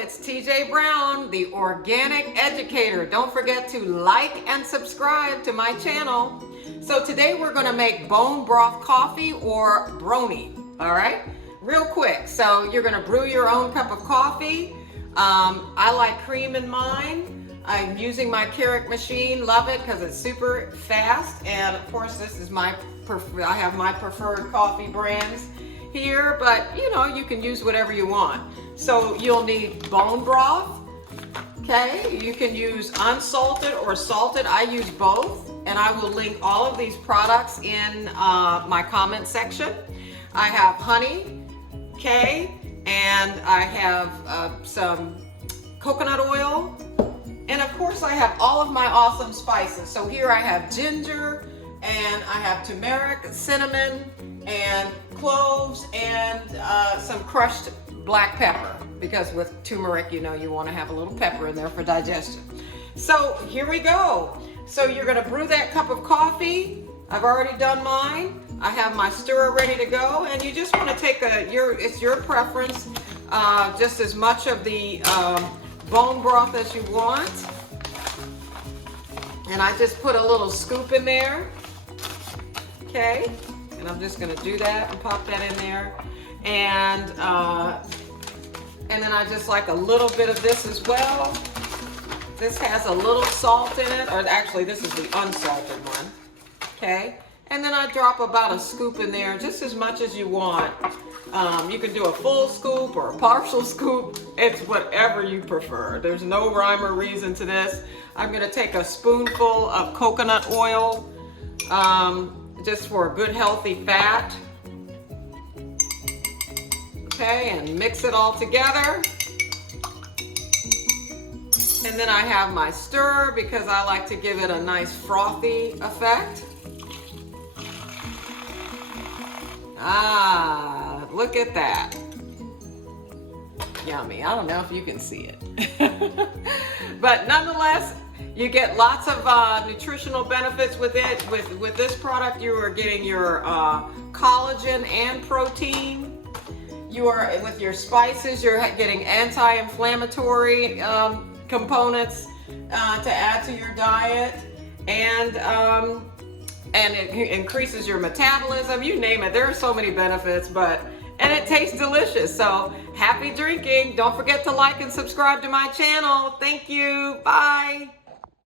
it's TJ Brown, the Organic Educator. Don't forget to like and subscribe to my channel. So today we're gonna make bone broth coffee or Bronee, all right? Real quick, so you're gonna brew your own cup of coffee. I like cream in mine. I'm using my Keurig machine, love it because it's super fast. And of course this is I have my preferred coffee brands here, but you know, you can use whatever you want. So you'll need bone broth, okay? You can use unsalted or salted. I use both, and I will link all of these products in my comment section. I have honey, okay? And I have some coconut oil. And of course I have all of my awesome spices. So here I have ginger, and I have turmeric, cinnamon, and cloves, and some crushed black pepper, because with turmeric, you know, you want to have a little pepper in there for digestion. So here we go. So you're going to brew that cup of coffee. I've already done mine. I have my stirrer ready to go, and you just want to take it's your preference, just as much of the bone broth as you want. And I just put a little scoop in there, okay? And I'm just gonna do that and pop that in there. And then I just like a little bit of this as well. This has a little salt in it, or actually this is the unsalted one, okay? And then I drop about a scoop in there, just as much as you want. You can do a full scoop or a partial scoop. It's whatever you prefer. There's no rhyme or reason to this. I'm gonna take a spoonful of coconut oil, just for a good healthy fat. Okay, and mix it all together. And then I have my stirrer because I like to give it a nice frothy effect. Ah, look at that. Yummy. I don't know if you can see it. But nonetheless, you get lots of nutritional benefits with it. With this product, you are getting your collagen and protein. With your spices, you're getting anti-inflammatory components to add to your diet, and it increases your metabolism. You name it. There are so many benefits, and it tastes delicious. So happy drinking. Don't forget to like and subscribe to my channel. Thank you. Bye.